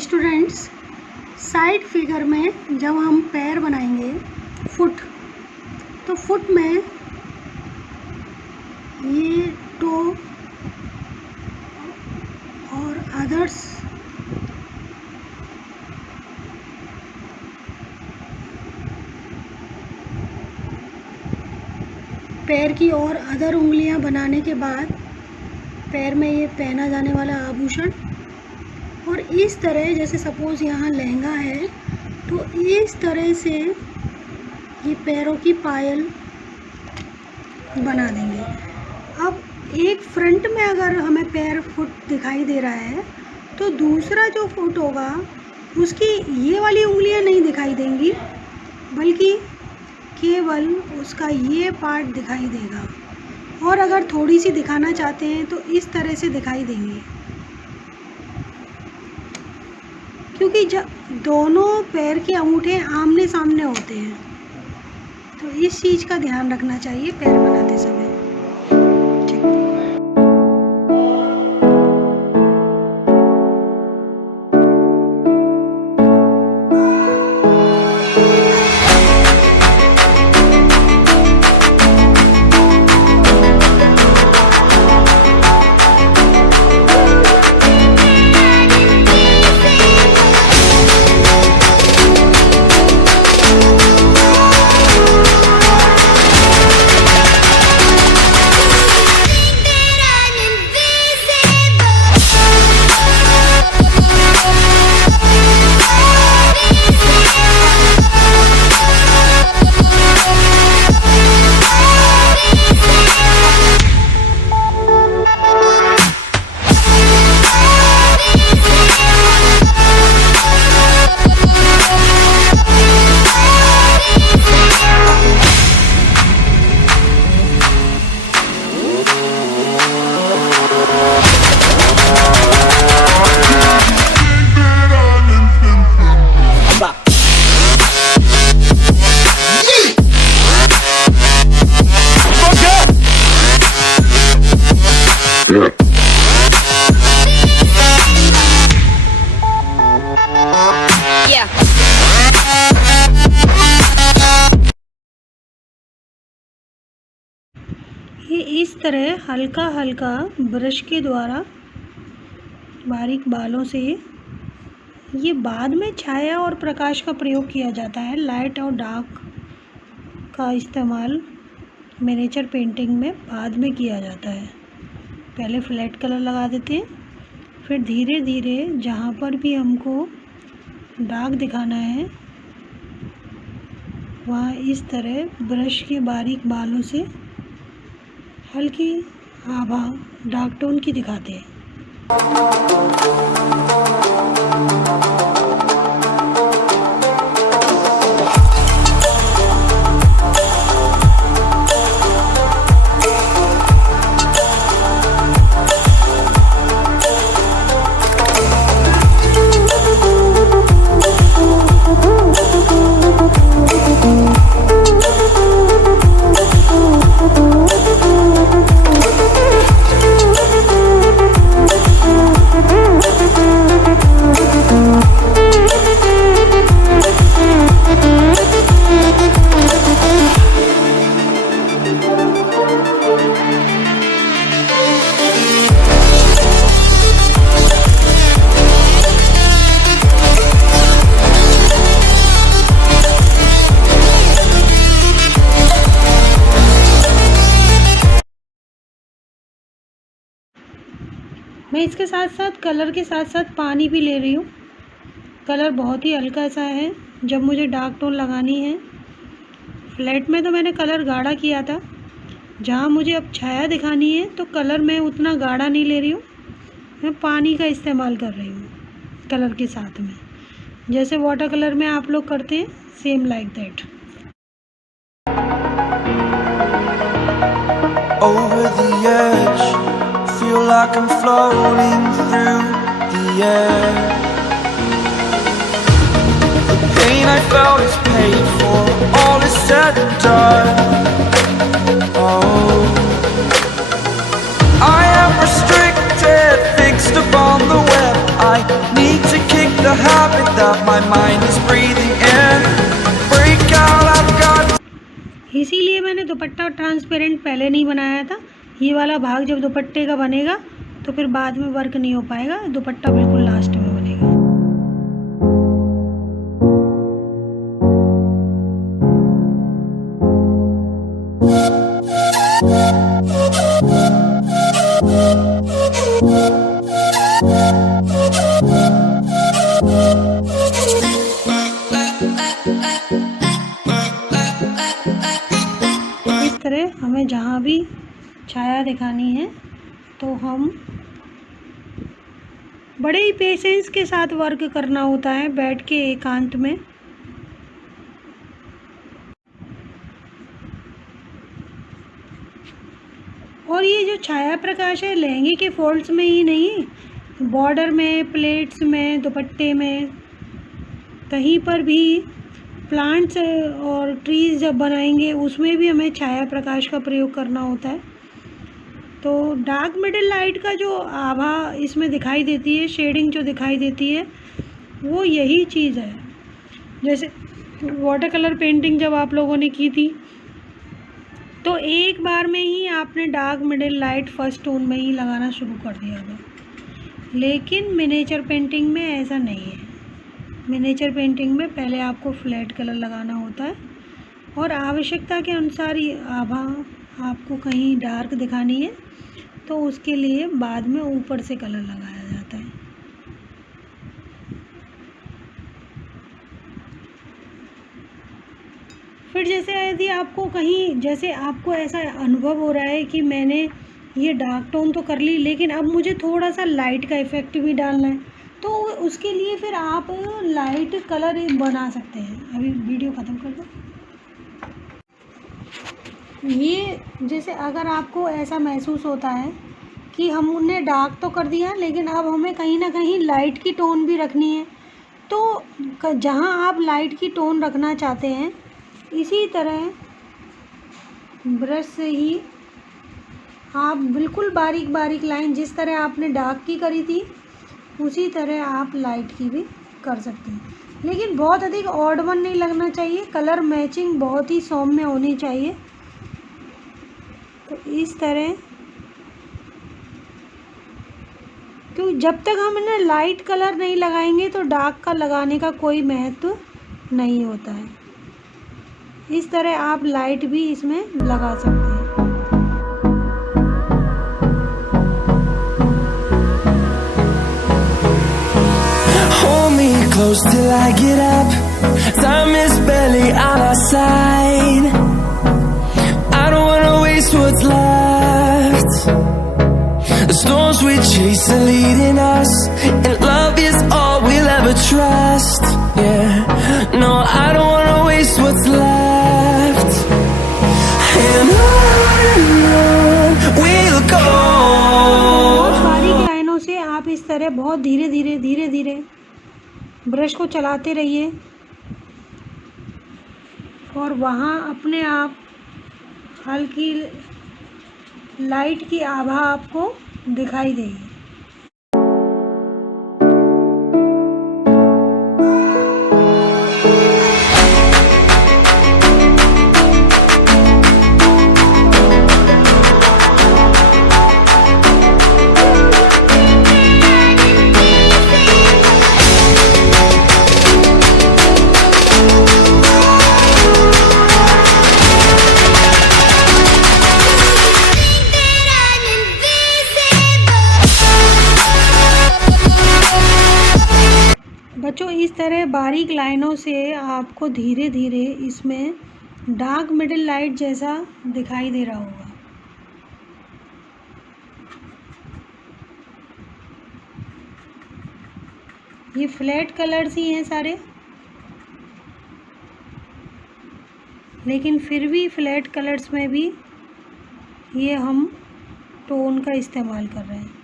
Students, side figure में जब हम पैर बनाएंगे फुट, तो फुट में ये टो और अदर्स पैर की और अदर उंगलियां बनाने के बाद पैर में ये पहना जाने वाला आभूषण, और इस तरह जैसे सपोज़ यहाँ लहंगा है तो इस तरह से ये पैरों की पायल बना देंगे। अब एक फ्रंट में अगर हमें पैर फुट दिखाई दे रहा है तो दूसरा जो फुट होगा उसकी ये वाली उंगलियां नहीं दिखाई देंगी, बल्कि केवल उसका ये पार्ट दिखाई देगा। और अगर थोड़ी सी दिखाना चाहते हैं तो इस तरह से दिखाई देंगे, क्योंकि जब दोनों पैर के अंगूठे आमने सामने होते हैं तो इस चीज़ का ध्यान रखना चाहिए पैर बनाते समय। ये इस तरह हल्का हल्का ब्रश के द्वारा बारीक बालों से, ये बाद में छाया और प्रकाश का प्रयोग किया जाता है। लाइट और डार्क का इस्तेमाल मिनिएचर पेंटिंग में बाद में किया जाता है। पहले फ्लैट कलर लगा देते हैं, फिर धीरे धीरे जहाँ पर भी हमको डार्क दिखाना है वहाँ इस तरह ब्रश के बारीक बालों से हल्की आभा डार्क टोन की दिखाते हैं। मैं इसके साथ साथ कलर के साथ साथ पानी भी ले रही हूँ। कलर बहुत ही हल्का सा है जब मुझे डार्क टोन लगानी है। फ्लैट में तो मैंने कलर गाढ़ा किया था, जहाँ मुझे अब छाया दिखानी है तो कलर मैं उतना गाढ़ा नहीं ले रही हूँ, मैं पानी का इस्तेमाल कर रही हूँ कलर के साथ में, जैसे वाटर कलर में आप लोग करते हैं, same like that. Over the edge, feel like I'm floating through the air. The pain I felt is paid for, all is said and done. Oh, I am restricted, fixed upon the web. I need to kick the my mind is breathing in. Break out, I've got. इसीलिए मैंने दुपट्टा transparent पहले नहीं बनाया था। ये वाला भाग जब दुपट्टे का बनेगा तो फिर बाद में वर्क नहीं हो पाएगा, दुपट्टा बिल्कुल लास्ट में बनेगा। इस तरह हमें जहाँ भी छाया दिखानी है तो हम बड़े ही पेशेंस के साथ वर्क करना होता है, बैठ के एकांत में। और ये जो छाया प्रकाश है लहंगे के फोल्ड्स में ही नहीं, बॉर्डर में, प्लेट्स में, दुपट्टे में, कहीं पर भी प्लांट्स और ट्रीज़ जब बनाएंगे उसमें भी हमें छाया प्रकाश का प्रयोग करना होता है। तो डार्क मिडिल लाइट का जो आभा इसमें दिखाई देती है, शेडिंग जो दिखाई देती है, वो यही चीज़ है। जैसे वाटर कलर पेंटिंग जब आप लोगों ने की थी तो एक बार में ही आपने dark middle light first tone में ही लगाना शुरू कर दिया था, लेकिन मिनिएचर पेंटिंग में ऐसा नहीं है। मिनिएचर पेंटिंग में पहले आपको फ्लैट कलर लगाना होता है और आवश्यकता के अनुसार ये आभा आपको कहीं डार्क दिखानी है तो उसके लिए बाद में ऊपर से कलर लगाया जाता है। फिर जैसे यदि आपको कहीं, जैसे आपको ऐसा अनुभव हो रहा है कि मैंने ये डार्क टोन तो कर ली लेकिन अब मुझे थोड़ा सा लाइट का इफ़ेक्ट भी डालना है, तो उसके लिए फिर आप लाइट कलर बना सकते हैं। अभी वीडियो ख़त्म कर दो। ये जैसे अगर आपको ऐसा महसूस होता है कि हमने डार्क तो कर दिया लेकिन अब हमें कहीं ना कहीं लाइट की टोन भी रखनी है, तो जहाँ आप लाइट की टोन रखना चाहते हैं इसी तरह ब्रश से ही आप बिल्कुल बारीक बारीक लाइन, जिस तरह आपने डार्क की करी थी उसी तरह आप लाइट की भी कर सकते हैं। लेकिन बहुत अधिक ऑड वन नहीं लगना चाहिए, कलर मैचिंग बहुत ही सौम्य होनी चाहिए। तो इस तरह, तो जब तक हम इन्हें लाइट कलर नहीं लगाएंगे तो डार्क का लगाने का कोई महत्व नहीं होता है। इस तरह आप लाइट भी इसमें लगा सकते हैं। Hold me close till I get up. Time is barely on our side. I don't wanna waste what's left. The storms we chase are leading us, and love is all we'll ever trust. Yeah, no, I don't wanna waste what's left. And on we'll go. बारीक लाइनों से आप इस तरह बहुत धीरे धीरे brush को चलाते रहिए और वहाँ अपने आप हल्की लाइट की आभा आपको दिखाई देगी। बच्चों, इस तरह बारीक लाइनों से आपको धीरे धीरे इसमें डार्क मिडिल लाइट जैसा दिखाई दे रहा होगा। ये फ्लैट कलर्स ही हैं सारे, लेकिन फिर भी फ्लैट कलर्स में भी ये हम टोन का इस्तेमाल कर रहे हैं।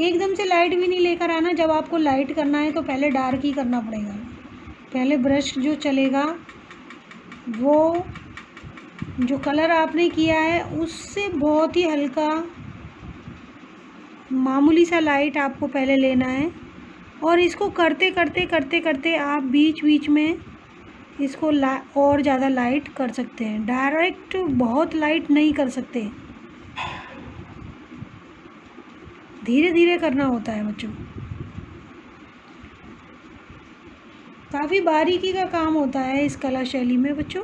एकदम से लाइट भी नहीं लेकर आना। जब आपको लाइट करना है तो पहले डार्क ही करना पड़ेगा। पहले ब्रश जो चलेगा वो जो कलर आपने किया है उससे बहुत ही हल्का मामूली सा लाइट आपको पहले लेना है और इसको करते करते करते करते आप बीच बीच में इसको और ज़्यादा लाइट कर सकते हैं। डायरेक्ट बहुत लाइट नहीं कर सकते, धीरे धीरे करना होता है बच्चों। काफ़ी बारीकी का काम होता है इस कला शैली में बच्चों।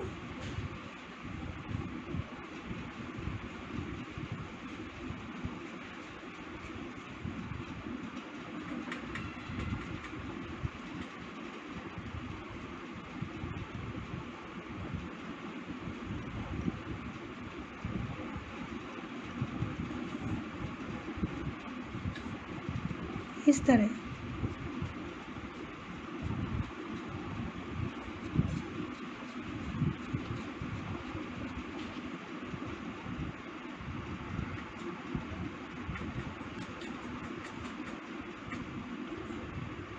इस तरह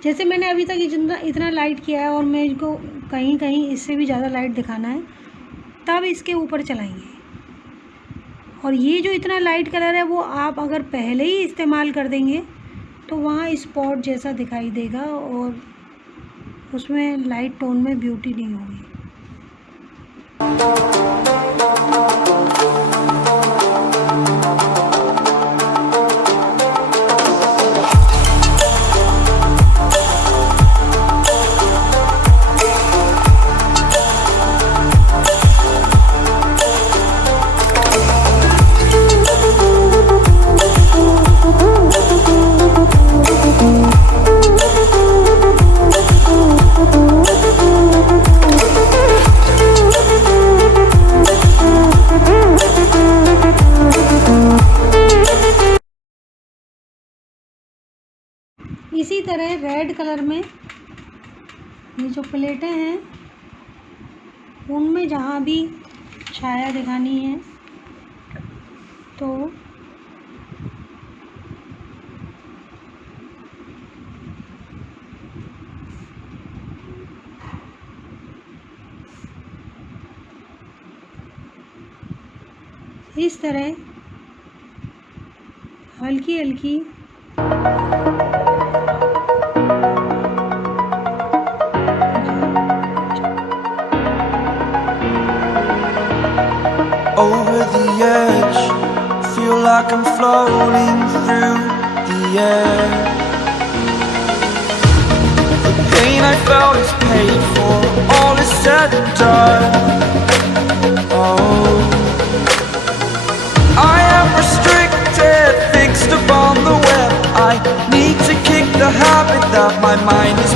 जैसे मैंने अभी तक इतना लाइट किया है और मैं इसको कहीं कहीं इससे भी ज़्यादा लाइट दिखाना है, तब इसके ऊपर चलाएंगे। और ये जो इतना लाइट कलर है वो आप अगर पहले ही इस्तेमाल कर देंगे तो वहाँ स्पॉट जैसा दिखाई देगा और उसमें लाइट टोन में ब्यूटी नहीं होगी। इसी तरह रेड कलर में ये जो प्लेटें हैं उनमें जहाँ भी छाया दिखानी है तो इस तरह हल्की हल्की over the edge, feel like I'm floating through the air. The pain I felt is paid for, all is said and done. Oh, I am restricted, fixed upon the web. I need to kick the habit that my mind is